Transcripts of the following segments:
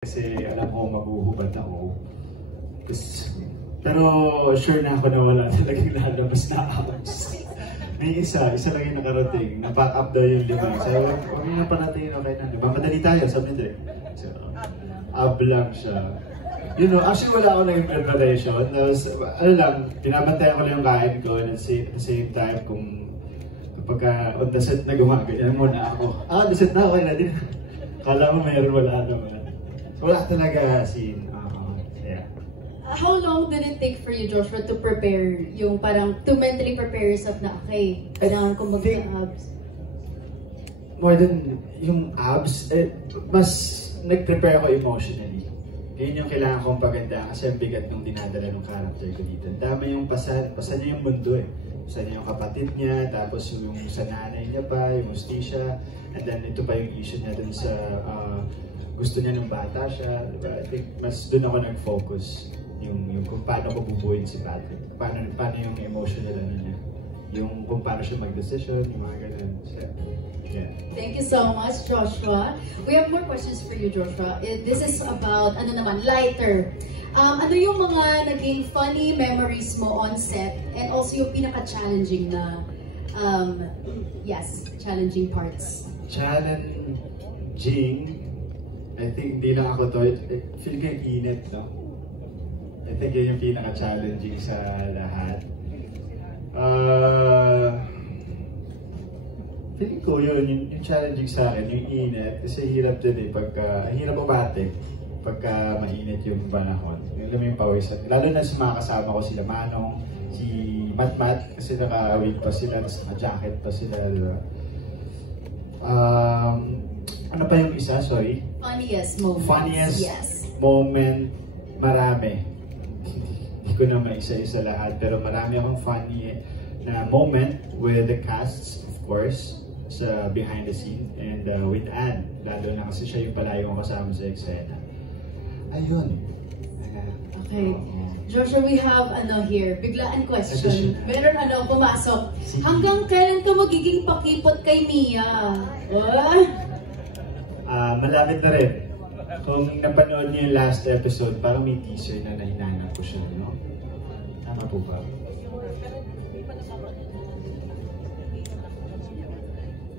Kasi alam ko mabuhubad ako. Pero sure na ako na wala talagang lalabas na abs. May isa lang yung nakarating. Na-pack up daw yung 5. Sabi ko, huwag yung naparating, okay na. Mamadali tayo, sabi nila. So, ab lang siya. You know, actually wala ako naging preparation. Ano lang, binabantayan ko lang yung kain ko. And at the same time, kapag on the set na gumagaya muna ako. The set na, okay na din. Kala mo mayroon, wala naman. Wala talaga scene. Yeah. How long did it take for you, Joshua, to prepare yung to mentally prepare yourself na okay, kailangan ko mag-abs? More than yung abs, mas nag-prepare ako emotionally. Yun yung kailangan kong paganda kasi ang bigat ng dinadala ng character ko dito. Dama yung pasan niya yung mundo eh. Pasan niya yung kapatid niya, tapos yung sa nanay niya pa, yung hostisya, and then ito pa yung issue niya dun sa gusto niya ng bata siya, diba? I think mas doon ako nag-focus yung kung paano ko bubuuin si Patrick, paano yung emotional niya, yung kung paano siya mag-decision, yung mga ganun. So, yeah. Thank you so much, Joshua. We have more questions for you, Joshua. This is about, lighter. Ano yung mga naging funny memories mo on set and also yung pinaka-challenging na, challenging parts? Challenging? I think hindi lang ako to, feel ko yung init, no? I think yun yung pinaka-challenging sa lahat. Feeling ko yun, yung challenging sa akin, yung init. Kasi hirap din hirap umate pagka mainit yung panahon. Alam mo yung pawisan. Lalo na sa mga kasama ko, sila Manong, si Matmat, kasi naka-wig pa sila, tapos naka-jacket pa sila, diba? Ano pa yung isa? Sorry? Funniest moment. Moment. Marami. Hindi ko na maisa-isa lahat, pero marami akong funny na moment with the casts, of course, sa behind the scene, and with Anne. Lalo na kasi siya yung palayong kasama sa eksena. Ayun. Okay. Joshua, we have here, biglaan question. Meron pumasok. Hanggang kailan ka magiging pakipot kay Mia? Malapit na rin. Kung napanood niyo yung last episode, parang may teaser na nahinanap ko siya, no? Tama po ba?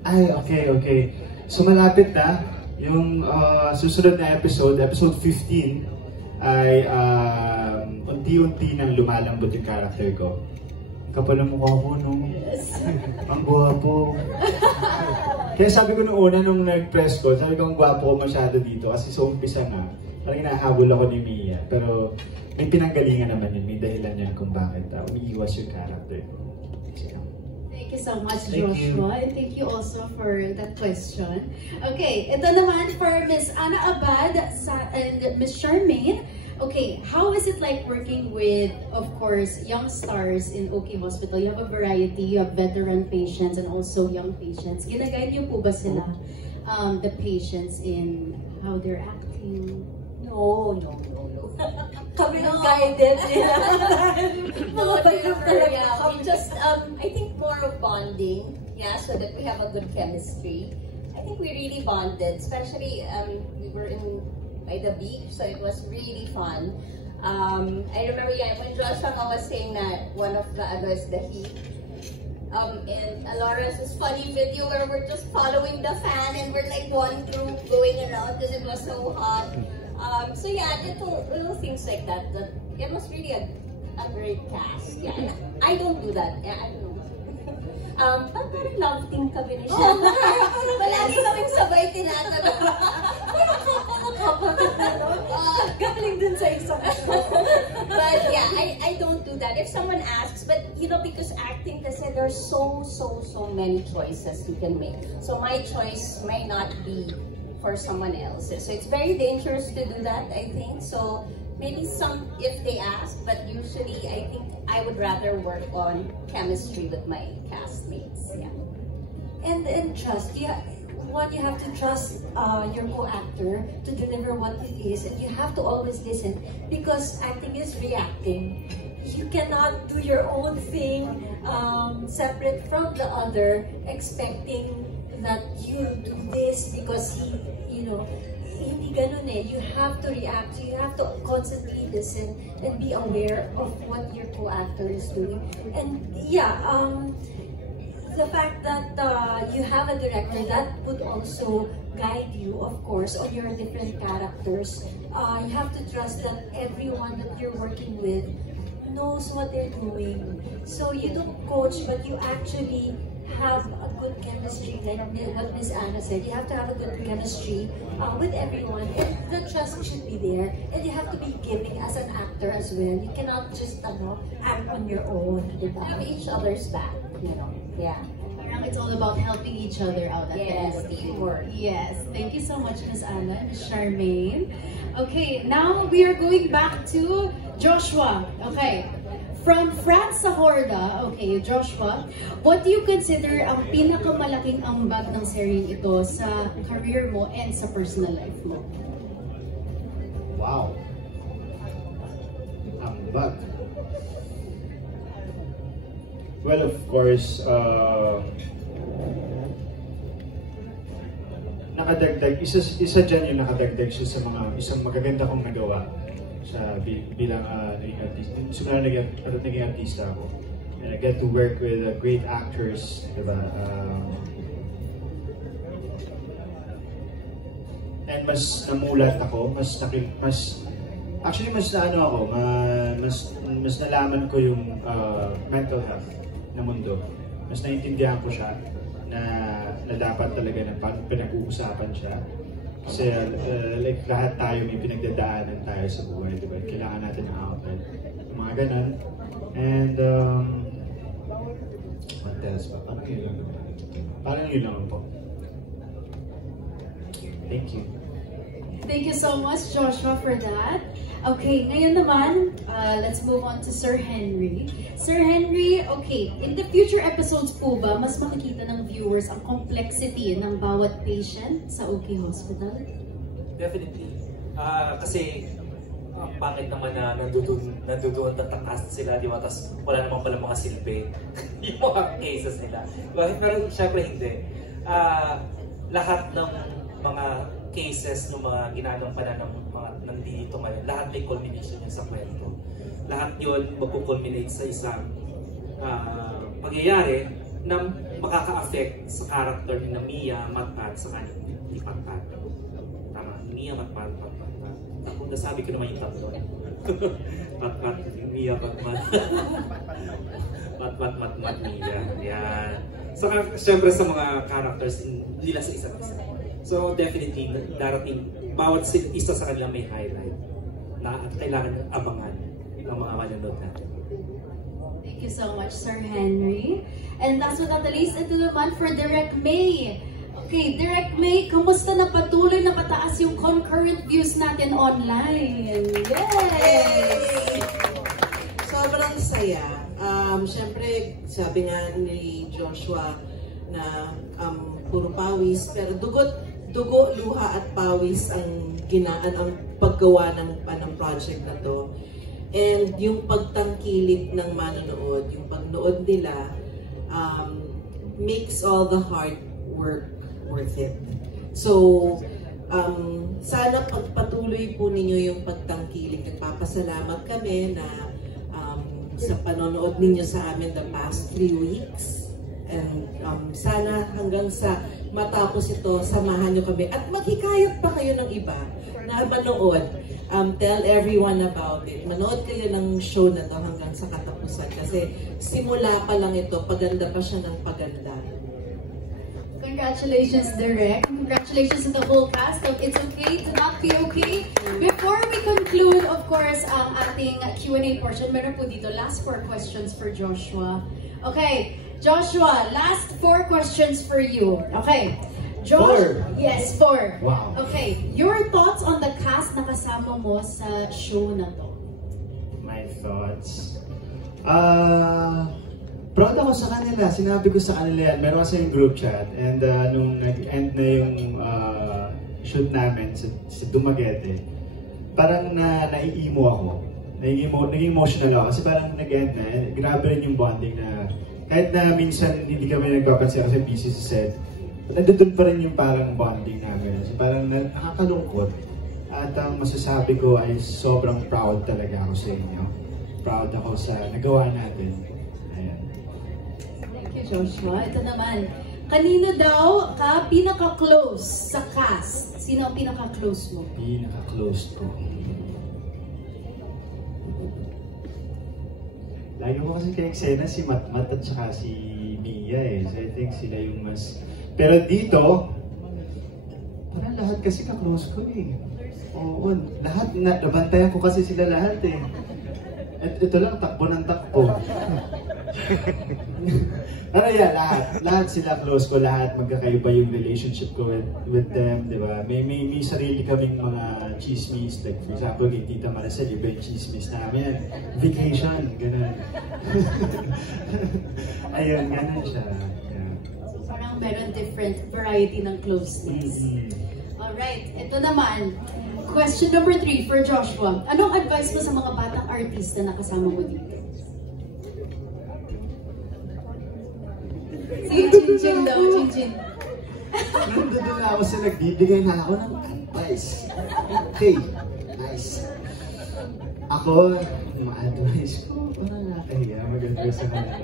Ay, okay. So malapit na. Yung susunod na episode 15, ay unti-unti nang lumalambot yung character ko. Kapal ang mukha ko, no? Yes. Ang gwapo. Kaya sabi ko nung nag-press ko, sabi ko ang gwapo ko masyado dito kasi sa umpisa nga, parang inahabol ako ni Mia. Pero may pinanggalingan naman yun, may dahilan yan kung bakit umiiwas yung character ko. Thank you so much, Joshua. And thank you also for that question. Okay, ito naman for Miss Ana Abad and Miss Charmaine. Okay, how is it like working with, of course, young stars in OK Hospital? You have a variety, you have veteran patients and also young patients. Ginaguide niyo po ba sila, the patients in how they're acting? No. Kami nag-guided nila. We just, I think more of bonding, so that we have a good chemistry. I think we really bonded, especially we were by the beach, so it was really fun. I remember when Joshua was saying that one of the is the heat. And Laura's funny video where we're just following the fan and we're like one group going around because it was so hot. So yeah, little things like that. It was really a great cast. Yeah, I don't do that. Yeah, I don't know. Parang love team kami ni siya. Palagi kaming sabay tinatanong. Galing dun sa isang But yeah, I don't do that. If someone asks, but because acting kasi there's so many choices you can make. So my choice might not be for someone else. So it's very dangerous to do that, I think. So maybe if they ask, but usually I think I would rather work on chemistry with my castmates. Yeah. And trust. You have to trust your co-actor to deliver what it is, and you have to always listen because acting is reacting. You cannot do your own thing separate from the other, expecting that you do this because he, hindi ganun eh. You have to react. So you have to constantly listen and be aware of what your co-actor is doing. And yeah, the fact that you have a director that would also guide you, of course, on your different characters. You have to trust that everyone that you're working with knows what they're doing. So you don't coach, but you actually have a good chemistry, like what Miss Anna said. You have to have a good chemistry with everyone, and the trust should be there. And you have to be giving as an actor as well. You cannot just act on your own. Have each other's back, you know. Yeah. It's all about helping each other out at the end of the day. Teamwork. Yes. Thank you so much, Miss Anna, Miss Charmaine. Okay, now we are going back to Joshua. Okay. From France sa Horda, okay, Joshua, what do you consider ang pinakamalaking ambag ng seryeng ito sa career mo and sa personal life mo? Wow. Ambag. Well, of course, nakadagdag, isa dyan yung nakadagdag siya sa mga isang magaganda kong nagawa sa bilang naging artista. Simula naging artista ako. And I get to work with great actors, diba? And mas namulat ako, mas nalaman ko yung mental health na mundo. Mas naintindihan ko siya na dapat talaga na pinag-uusapan siya. Kasi like lahat tayo may pinagdadaanan tayo sa buhay, diba? Kailangan natin ng outlet. Yung mga ganun. And what else ba? Parang yun lang po. Thank you. Thank you so much, Joshua, for that. Okay, ngayon naman, let's move on to Sir Henry. Sir Henry, okay, in the future episodes po ba, mas makikita ng viewers ang complexity ng bawat patient sa OK Hospital? Definitely. Kasi, ang pangit naman na nandoon tatakast sila, di ba? Tapos wala naman pala mga silbi. Yung mga cases nila. Pero syempre hindi. Lahat ng mga cases ng mga ginagampanan ng mga nandito ngayon, lahat may culmination yan sa kwento. Lahat yun magkukulminate sa isang pangyayari na makaka-affect sa character ni Mia Matpat sa kanya ni Patpat. Tama, Mia Matpat, Patpat. Ako, nasabi ko naman yung tatlo. Patpat, Mia Matpat. Matpat, Matpat, Mia. Yan. So, syempre sa mga characters nila sa isa't isa. So definitely, darating, bawat isa sa kanila may highlight na kailangan abangan ng mga manonood natin. Thank you so much, Sir Henry. And last but not the least, ito naman for Direk May. Okay, Direk May, kamusta na patuloy na pataas yung concurrent views natin online? Yay! Sobrang saya. Siyempre, sabi nga ni Joshua na puro pawis, pero dugo, luha at pawis ang paggawa ng project na to. And yung pagtangkilik ng manonood, yung pagnood nila, makes all the hard work worth it. So, sana pagpatuloy po ninyo yung pagtangkilik. Nagpapasalamat kami na sa panonood ninyo sa amin the past 3 weeks. And sana hanggang sa matapos ito, samahan nyo kami. At maghikayat pa kayo ng iba na manood. Tell everyone about it. Manood kayo ng show na to hanggang sa katapusan. Kasi simula pa lang ito, paganda pa siya ng paganda. Congratulations, Direk. Congratulations to the whole cast of It's Okay to Not Be Okay. Before we conclude, of course, ang ating Q&A portion, meron po dito last 4 questions for Joshua. Okay. Joshua, last 4 questions for you. Okay. Josh, 4? Yes, 4. Wow. Okay. Your thoughts on the cast na kasama mo sa show na to? My thoughts? Proud ako sa kanila. Sinabi ko sa kanila yan. Meron kasi yung group chat. And nung nag-end na yung shoot namin sa Dumaguete, parang nai-emo ako. Naging emotional ako. Kasi parang nag-end na. Grabe rin yung bonding na kahit na minsan hindi kami nagpapansin kasi busy sa set, nandun pa rin yung parang bonding namin. So parang nakakalungkot At ang masasabi ko ay sobrang proud talaga ako sa inyo. Proud ako sa nagawa natin. Ayan. Thank you, Joshua. Ito naman, kanino daw ka pinaka-close sa cast? Sino ang pinaka-close mo? Pinaka-close ko. Lagi ko kasi kay eksena si Matmat at saka si Mia eh. So I think sila yung mas... Pero dito, parang lahat kasi ka-close ko eh. Oo, lahat, nabantayan ko kasi sila lahat eh. At ito lang, takbo ng takbo. Pero yeah, lahat sila close ko, lahat magkakaiba yung relationship ko with them, di ba? May sarili kaming mga chismis, like for example, kay Tita Maricel, iba yung chismis namin. Vacation, ganun. Ayun, ganun siya. Yeah. So parang meron different variety ng closeness. Alright, ito naman. Question number 3 for Joshua. Anong advice mo sa mga batang artista na kasama mo dito? Si Chin daw, Chin. Nandun na ako sa nagbibigay na ako ng advice. Okay, nice. Ako, ma-advice ko, parang nakahiya, maganda sa kanila.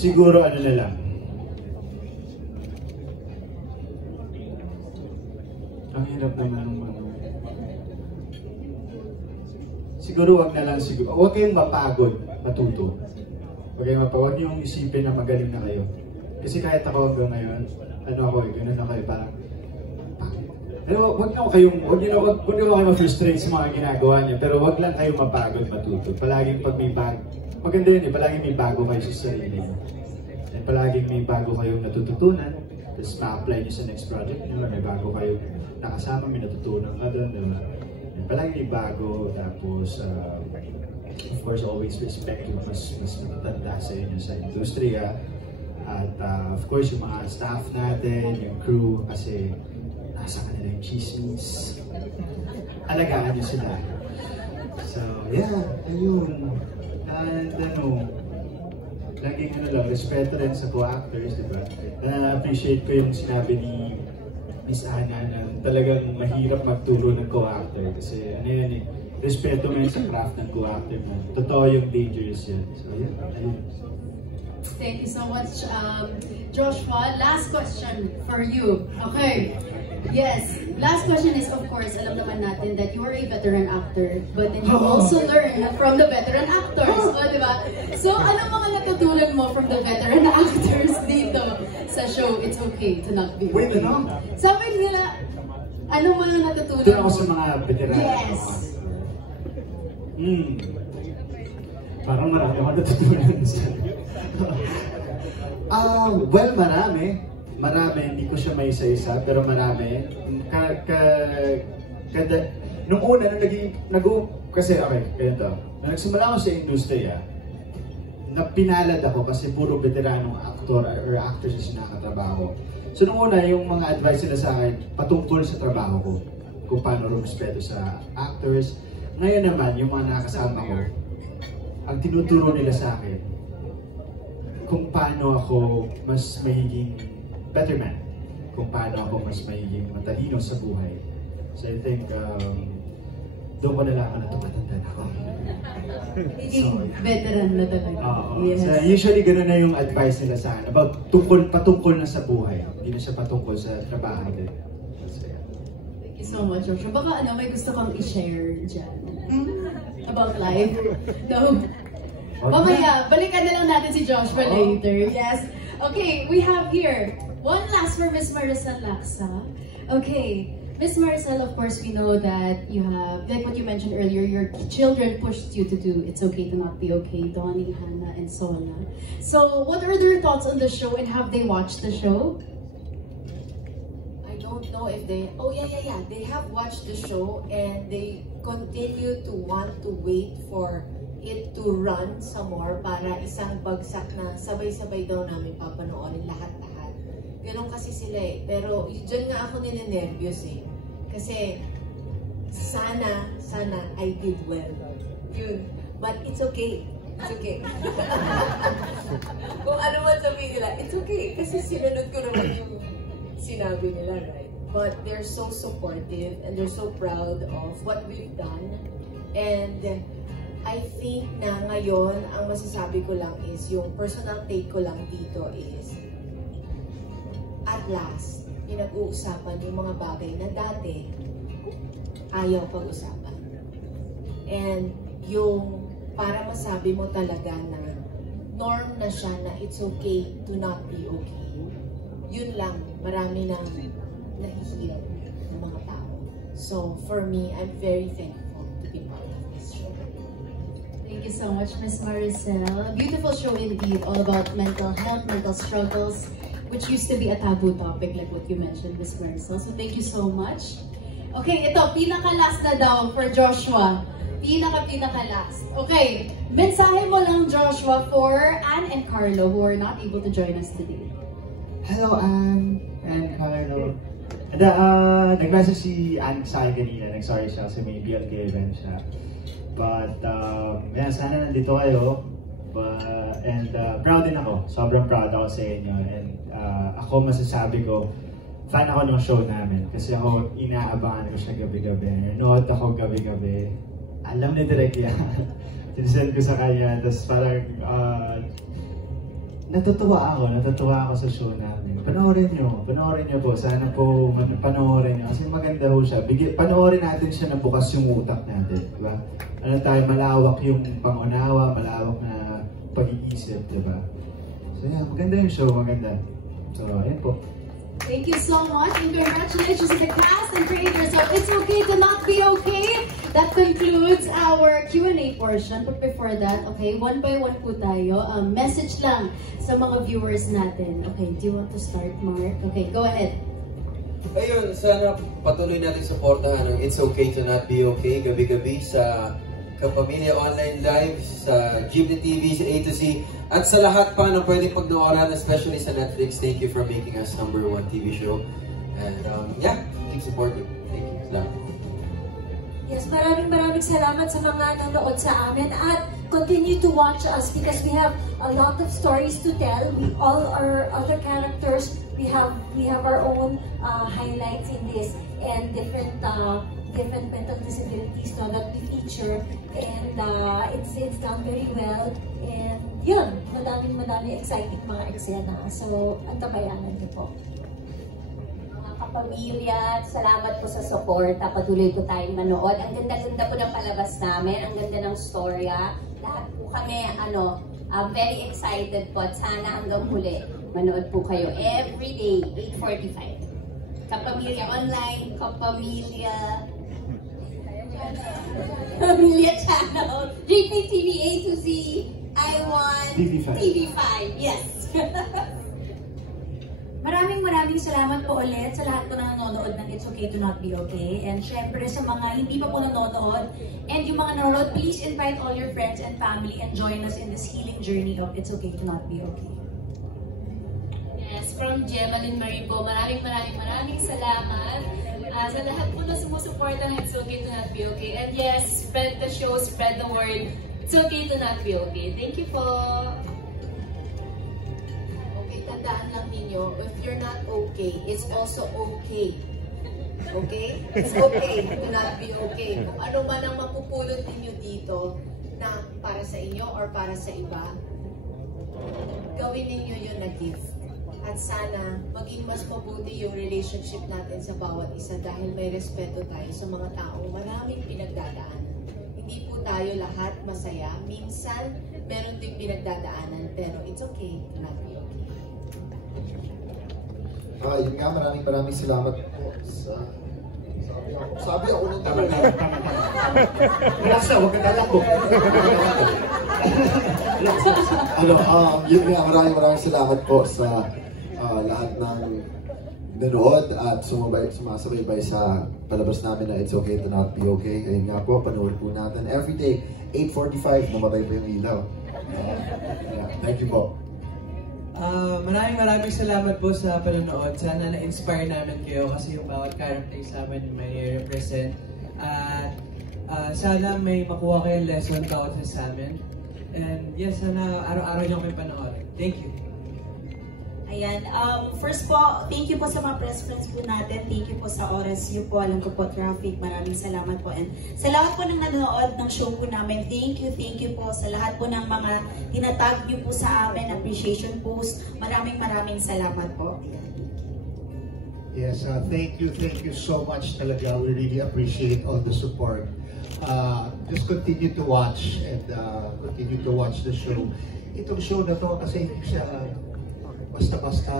Siguro ano na lang. Ang hirap naman ng ano. Siguro wag na lang siguro. Huwag kayong mapagod, matuto. Huwag niyong isipin na magaling na kayo. Kasi kahit ako hanggang ngayon, ano ako eh, ganun na kayo, parang pero wag niyo kayo ma-frustrate sa mga ginagawa niya, pero wag lang kayo mapagod, matuto. Palaging pag may bago, maganda yun eh, palaging may bago kayo sa sarili niyo. And palaging may bago kayong natututunan, tapos ma-apply niyo sa next project niyo, may bago kayo nakasama, may natutunan ka doon, diba? And palaging may bago, tapos of course always respect yung mas matatanda sa inyo sa industriya. At of course yung mga staff natin, yung crew, kasi nasa kanila yung chismis. Alagaan niyo sila. So yeah, ayun. And laging respeto rin sa co-actors, diba? Na-appreciate ko yung sinabi ni Miss Ana na talagang mahirap magturo ng co-actor kasi yan eh, respeto mo yun sa craft ng co-actor na totoo yung dangerous yan. So yeah, ayun. Thank you so much, Joshua. Last question for you. Okay. Yes. Last question is, of course, alam naman natin that you are a veteran actor, but then you also learn from the veteran actors. O, di ba? So, ano mga natutunan mo from the veteran actors dito sa show It's Okay to Not Be Okay? Wait, ano? Sabi nila, ano mga natutunan Doon ako mo? sa mga veteran. Yes. Parang marami ako natutunan sa well, marami, hindi ko siya may isa-isa, pero marami. Nung una, kasi okay, ganito. Nung nagsimula ako sa industriya, napinalad ako kasi puro veteranong actor or actors na sinakatrabaho. So nung una, yung mga advice nila sa akin, patungkol sa trabaho ko, kung paano rumespeto sa actors. Ngayon naman, yung mga nakakasama ko, ang tinuturo nila sa akin, kung paano ako mas magiging better man, kung paano ako mas magiging matalino sa buhay. So I think, doon ko nalaman na tumatanda na ako. Magiging veteran na talaga. Yes. So usually gano'n na yung advice nila sa akin, about patungkol na sa buhay. Hindi na siya patungkol sa trabaho din. So, yeah. Thank you so much, Joshua. Baka may gusto kang i-share dyan about life? No? Mamaya, balikan na lang natin si Joshua later. Yes. Okay, we have here one last for Miss Maricel Laksa. Okay, Miss Maricel, of course, we know that you have, like what you mentioned earlier, your children pushed you to do It's Okay to Not Be Okay, Donnie, Hannah, and Sona. So, what are their thoughts on the show, and have they watched the show? I don't know if they... Oh, yeah. They have watched the show and they continue to want to wait for it to run some more para isang bagsak na sabay-sabay daw namin papanoorin lahat-lahat. Ganun kasi sila eh. Pero dyan nga ako ninenervyos eh. Kasi sana I did well. yun. But it's okay. It's okay. Kung ano man sabihin nila, it's okay. Kasi sinunod ko naman yung sinabi nila, right? But they're so supportive and they're so proud of what we've done. And I think na ngayon, ang masasabi ko lang is, yung personal take ko lang dito is, at last, pinag-uusapan yung mga bagay na dati ayaw pag-usapan. And yung para masabi mo talaga na norm na siya na it's okay to not be okay. Yun lang, marami nang nahihil ng mga tao. So for me, I'm very thankful to be part of this show. Thank you so much, Miss Maricel. A beautiful show indeed, all about mental health, mental struggles, which used to be a taboo topic like what you mentioned, Miss Maricel. So thank you so much. Okay, ito, pinaka-last na daw for Joshua. Pinaka-last. Okay, mensahe mo lang, Joshua, for Anne and Carlo who are not able to join us today. Hello, Anne and Carlo. Nag-message si Anne sa akin kanina. Nag-sorry siya kasi may BLK event siya. But, sana nandito kayo. And proud din ako. Sobrang proud ako sa inyo. And ako masasabi ko, fan ako ng show namin. Kasi ako, inaabangan ko siya gabi-gabi. Nanood ako gabi-gabi. Alam ni Direk yan. Sinisend ko sa kanya. Tapos parang, natutuwa ako sa show namin. Panoorin nyo po. Sana po panoorin nyo. Kasi maganda ho siya. Panoorin natin siya na bukas yung utak natin. Diba? Ano tayo, malawak yung pangunawa, malawak na pag-iisip. Diba? So yeah, maganda yung show. Maganda. So, ayan po. Thank you so much and congratulations to the cast and creators of It's Okay to Not Be Okay. That concludes our Q&A portion. But before that, okay, one by one po tayo. Message lang sa mga viewers natin. Okay, do you want to start, Mark? Okay, go ahead. Ayun, sana patuloy natin supportahan ang It's Okay to Not Be Okay gabi-gabi sa Kapamilya Online Live, sa Ghibli TV, sa A to Z, at sa lahat pa na pwedeng pagnooran, especially sa Netflix. Thank you for making us #1 TV show. And yeah, keep supporting. Thank you. Salamat. Yes, maraming salamat sa mga nanood sa amin at continue to watch us because we have a lot of stories to tell. We all our other characters, we have our own highlights in this and different mental disabilities that we feature, and it's done very well, and yun, madaming exciting mga eksena, so antabayanan niyo po. Mga kapamilya, salamat po sa support. Patuloy po tayong manood. Ang ganda-ganda po ng palabas namin, ang ganda ng storya. Lahat po kami very excited po at sana hanggang huli manood po kayo every day 8:45. Kapamilya Online, Kapamilya Channel, JPTV A to Z, I1, TV5, yes. Maraming salamat po ulit sa lahat po na nanonood ng It's Okay to Not Be Okay. And syempre sa mga hindi pa po nanonood, and yung mga nanonood, please invite all your friends and family and join us in this healing journey of It's Okay to Not Be Okay. Yes, from Gemaline Marie po, maraming salamat sa lahat po na sumusuporta ng It's Okay to Not Be Okay. And yes, spread the show, spread the word. It's okay to not be okay. Thank you po. Okay, tandaan lang ninyo, if you're not okay, it's also okay. Okay? It's okay to not be okay. Kung ano man ang mapupulot ninyo dito na para sa inyo or para sa iba, gawin ninyo yun na gift. At sana maging mas mabuti yung relationship natin sa bawat isa dahil may respeto tayo sa mga taong maraming pinagdadaanan. Hindi po tayo lahat masaya. Minsan, meron ding pinagdadaanan, pero it's okay to not be okay. Yun nga, maraming salamat po sa... Sabi ako ng tama. Relax na, huwag ka talakbo. Yun nga, maraming salamat po sa lahat ng nanood at sumasabay sa palabas namin na It's Okay to Not Be Okay. Ayun nga po, panoorin po natin. Every day, 8:45, namatay po yung ilaw. Thank you po. Maraming salamat po sa panonood. Sana na-inspire namin kayo kasi yung bawat character sa amin may represent. At Sana may makuha kayong lesson bawat sa amin. And yes, sana araw-araw nyo kami panoorin. Thank you. Ayan, first po, thank you po sa mga press friends po natin. Thank you po sa oras niyo po. Alam ko po, traffic. Maraming salamat po. And sa lahat po ng nanonood ng show po namin, thank you po sa lahat po ng mga tinatag niyo po sa amin, appreciation post. Maraming salamat po. Yes, thank you so much talaga. We really appreciate all the support. Just continue to watch and continue to watch the show. Itong show na to kasi hindi siya basta-basta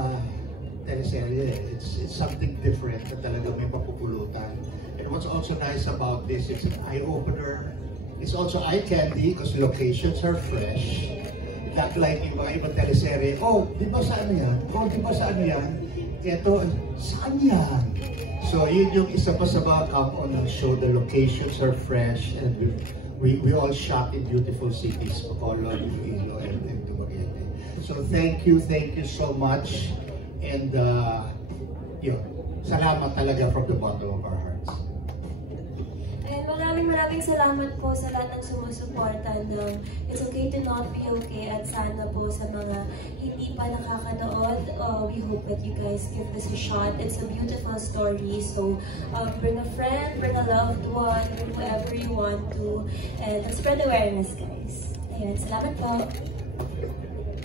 teleserye. It's something different na talaga may mapupulutan. And what's also nice about this, it's an eye-opener. It's also eye candy because locations are fresh. Not like yung mga ibang teleserye, oh, di ba saan yan? Oh, di ba saan yan? Ito, saan yan? So yun yung isa pa sa mga come-on ng show. The locations are fresh and we all shot in beautiful cities, Bacolod, Iloilo, and Dumaguete. So thank you so much. And yun, salamat talaga from the bottom of our hearts. And maraming salamat po sa lahat ng sumusuporta ng It's Okay to Not Be Okay, at sana po sa mga hindi pa nakakanood, we hope that you guys give this a shot. It's a beautiful story, so bring a friend, bring a loved one, whoever you want to, and spread awareness, guys. Ayun, salamat po.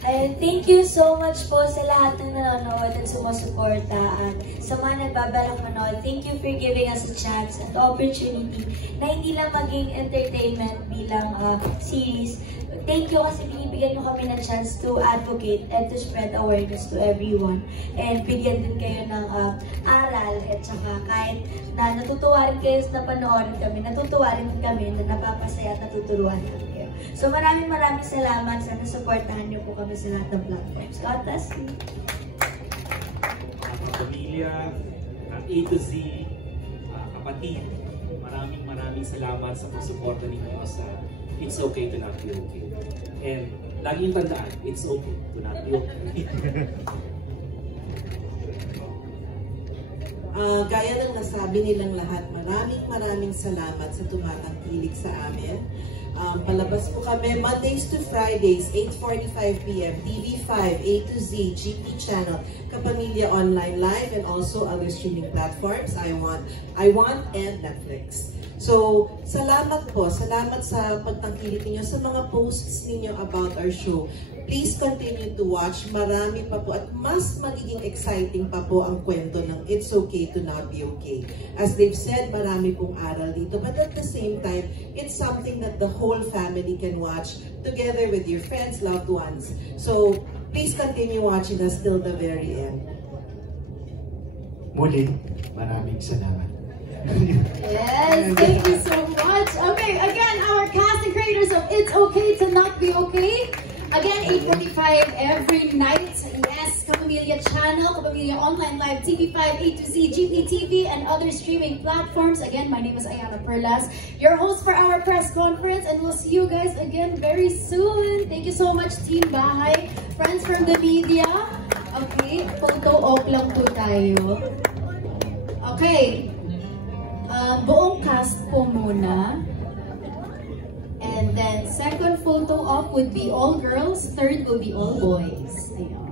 And thank you so much po sa lahat ng nanonood at sumusuporta at sa mga nagbabalak manood. Thank you for giving us a chance and opportunity na hindi lang maging entertainment bilang series. Thank you kasi binibigyan nyo kami ng chance to advocate and to spread awareness to everyone. And bigyan din kayo ng aral at saka kahit na natutuwa rin kayo na panoorin kami, natutuwa rin kami na napapasaya at natuturuan kami kayo. So maraming salamat. Sana supportahan niyo po kami sa lahat ng platforms. God bless you. Pamilya, A to Z, kapatid, maraming salamat sa pagsuporta ninyo sa It's Okay to Not Be Okay. And laging tandaan, it's okay to not be okay. Gaya ng nasabi nilang lahat, maraming salamat sa tumatangkilik sa amin. Palabas po kami Mondays to Fridays, 8:45 PM, TV5, A to Z, GP Channel, Kapamilya Online Live, and also other streaming platforms, I Want, and Netflix. So, salamat po. Salamat sa pagtangkilik ninyo, sa mga posts ninyo about our show. Please continue to watch. Marami pa po at mas magiging exciting pa po ang kwento ng It's Okay to Not Be Okay. As they've said, marami pong aral dito. But at the same time, it's something that the whole family can watch together with your friends, loved ones. So, please continue watching us till the very end. Muli, maraming salamat. Yes, thank you so much. Okay, again, our cast and creators of It's Okay to Not Be Okay. Again, 8:45 every night. Yes, Kapamilya Channel, Kapamilya Online Live, TV5, A to Z, GPTV, and other streaming platforms. Again, my name is Ayana Perlas, your host for our press conference, and we'll see you guys again very soon. Thank you so much, Team Bahay, friends from the media. Okay, photo op lang po tayo. Okay. Buong cast po muna. And then second photo op would be all girls, third will be all boys. Ayun.